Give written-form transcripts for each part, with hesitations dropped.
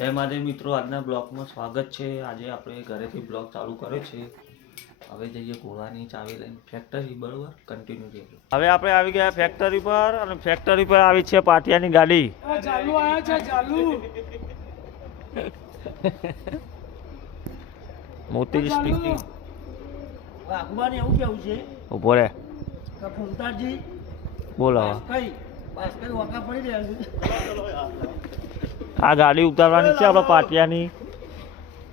જય મહાદેવ મિત્રો, આજના બ્લોગમાં સ્વાગત છે। આજે આપણે ઘરેથી બ્લોગ ચાલુ કર્યો છે। હવે જઈએ ઘોડાની ચાવી લઈને ફેક્ટરી, બરોબર? કન્ટિન્યુ રહેજો। હવે આપણે આવી ગયા ફેક્ટરી પર અને ફેક્ટરી પર આવી છે પાટિયાની ગાડી। ચાલુ આયા છે ચાલુ મોતી સ્પીકિંગ। વાઘુબાને એવું કેવું છે ઉભો રે, કે ફૂમતાજી બોલો। કઈ વાકા પડી રહ્યા છે। આ ગાડી ઉતારવાની છે આપણે પાટિયાની।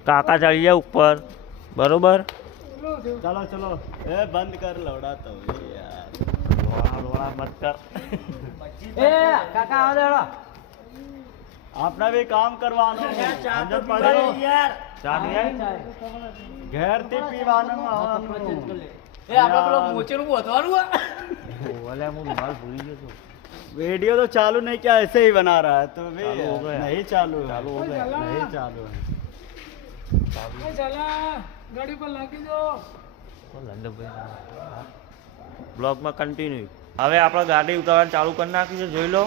કાકા ચડી જાય ઉપર, બરોબર? चलो चलो ए बंद कर लौड़ा तो यार लोड़ा मत कर। એ કાકા આવો દેડો आपने भी काम करवानो ચા તો अंदर પીવાય पड़ो યાર ચા નહીં આવી? घेर थी पीवानो એ આપણે પેલો મોચેનું બોધવાનું આ ઓલે હું રૂમાલ ભૂલી ગયો છું। वीडियो तो चालू नहीं किया, ऐसे ही बना रहा है तो भी चालू हो गया। नहीं चालू है। चालू हो गया। नहीं चालू है। ચલા ગાડી પર લાગી જો બ્લોગમાં કન્ટિન્યુ। હવે આપણે ગાડી ઉતારવાનું ચાલુ કરી નાખી છે, જોઈ લો।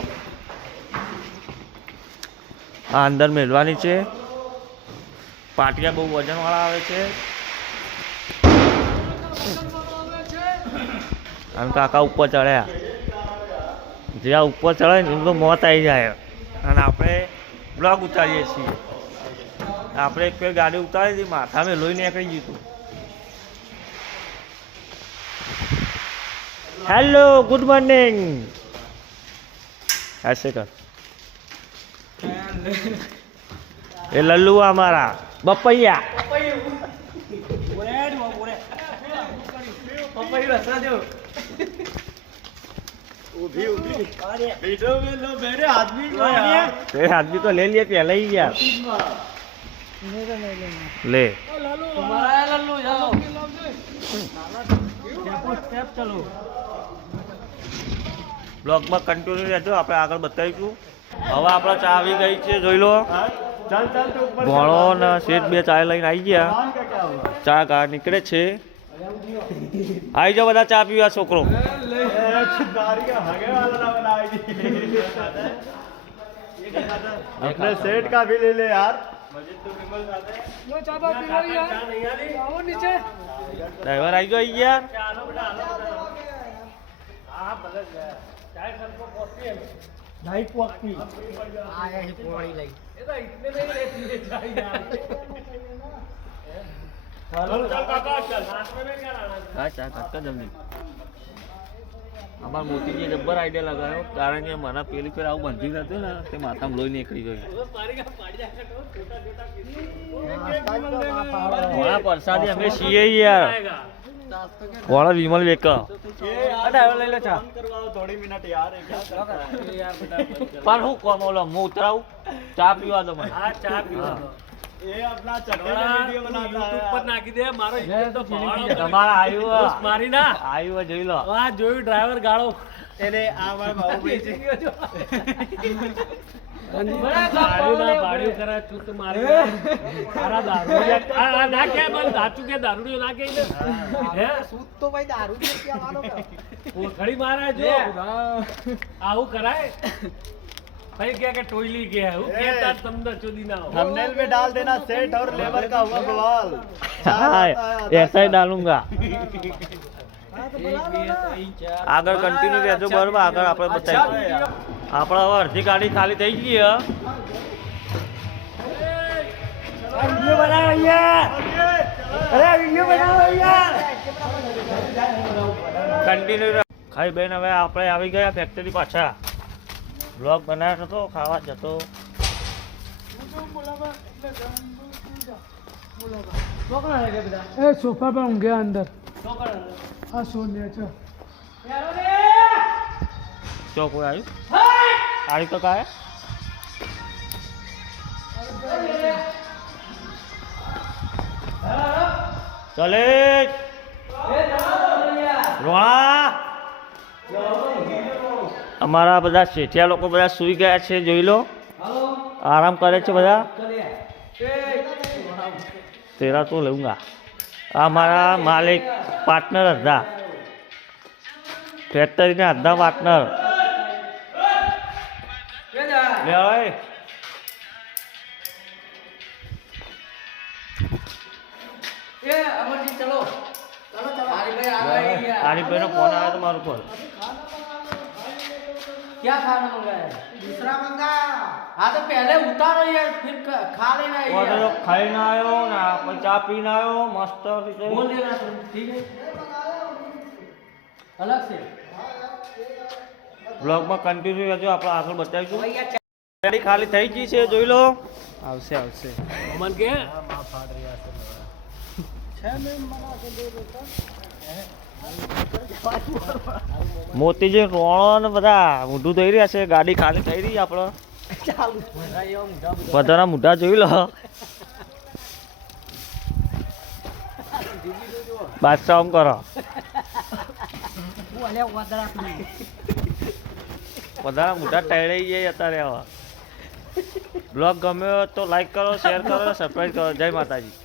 આ અંદર મેળવાની છે। પાટિયા બહુ વજનવાળા આવે છે અને કાકા ઉપર ચડ્યા। જ્યાં ઉપર ચડે ને એમ તો મોત આવી જાય। અને આપણે બ્લોગ ઉતારીએ છીએ। આપણે એક ફેર ગાડી ઉતારી હતી, માથામાં લોહી નીકળી ગયું હતું। Hello, good morning. ऐसे कर। ये लल्लू हमारा बपैया। उभी उभी वीडियो में लो मेरे आदमी को यार। तेरे आदमी को ले लिए पहले ही यार। ले તમારા લલ્લુ જાઓ સ્ટેપ ચલો બ્લોગમાં કન્ટિન્યુ રહેજો, આપણે આગળ બતાવીશું। હવે આપણે ચા આવી ગઈ છે, જોઈ લો। चल चल तू ऊपर ભોણો ને શેઠ બે ચા લઈને આવી ગયા। दुकान का क्या हुआ? ચા કા નીકળે છે। આવી જાઓ બધા ચા પીવા, છોકરો। दाढ़ी का भागे वाला ना बनाई अपने सेट का भी ले ले यार। લો ચા બા પીવો યાર આવો નીચે ડ્રાઈવર આવી ગયો યાર। ઢાઈ પોકી આયા હે પોણી લઈ એ તો ઇતને નહીં રહેતી है चाय यार चल काका चल हाथ में नहीं क्या लाना હા ચા કાકા જલ્દી। અમારા મોતીજીએ જબ્બર આઈડિયા લગાવ્યો, કારણ કે મને પેલી ફેર આવું બંધી હતું ને તે માથામાં લોહી નીકળી ગયું। ઘોડા પરસાદી અમે છીએ યાર। ઘોડા વિમલ વેક ये यार ले लो काम करवाओ थोड़ी मिनट यार। क्या करता है પણ હું કોમ ઓલો હું ઉતરાવું, ચા પીવા દો મને। हां चा पीवा ये अपना चटनी का वीडियो बनाता है YouTube पर નાખી દે મારો તો ભાડો તમારા આવ્યું મારી ના આવ્યું જોઈ લો। આ જોયું ડ્રાઈવર ગાળો એને આ મારા બાહુબલી છે। ભાડ્યું કરે તું તો મારે તારા દારૂ આ ના કે મને દાચું કે દારૂડિયો ના કે હે સૂત તો ભાઈ દારૂ કે કહેવાનો ખડી મારે જો આવું કરાય ભાઈ क्या કે ટોયલી કે હું કેતા તમને ચોદી ના હો थंबनेल में डाल देना सेट और लेबर का हुआ बवाल। हाँ, ऐसा ही डालूंगा। આગળ કન્ટિન્યુ રહેજો, બરોબર? આગળ આપણે બતાવીશું। આપણે હવે અડધી ગાડી ખાલી થઈ ગઈ છે। વિડિયો બનાવો યાર અરે વિડિયો બનાવો યાર કન્ટિન્યુ ખાઈ બેન હવે આપણે આવી ગયા ફેક્ટરી પાછા। બ્લોગ બનાવ્યો હતો, ખાવા જતો। એ સોફા પર ઊંઘ્યા અંદર આ સોને છે ચો કોઈ આવ્યું? આવ્યું તો કાય ચલે રોણા। અમારા બધા શેઠિયા લોકો બધા સૂઈ ગયા છે, જોઈ લો। આરામ કરે છે બધા। તેરા તો લઉંગા। આ મારા માલિક પાર્ટનર હતા, ફેક્ટરીના અડધા પાર્ટનર। લે ઓય એ અમરજી ચલો આરીફભાઈ આ ગઈ યાર આરીફભાઈનો ફોન આવ્યો તો મારું પર क्या खाना मंगाया दूसरा मंगाया हाँ तो पहले उतारो यार फिर खा लेना वो यार तो खाઈને આવ્યો ને પછી ચા પીને આવ્યો મસ્ત રીતે बोल देना तुम ठीक है अलग से બ્લોગમાં કન્ટિન્યુ રહેજો આપણે આગળ બતાવીશું ગાડી ખાલી થઈ ગઈ છે જોઈ લો આવશે આવશે મન કે મોતીજી રોણો ને બધા મોઢું થઈ રહ્યા છે ગાડી ખાલી થઈ રહી આપણે બધાના મોઢા જોઈ લો બાદશાહ આમ કરો બધાના મોઢા ટેડાઈ જાય અત્યારે આવા બ્લોગ ગમ્યો હોય તો લાઈક કરો શેર કરો સબસ્ક્રાઈબ કરો જય માતાજી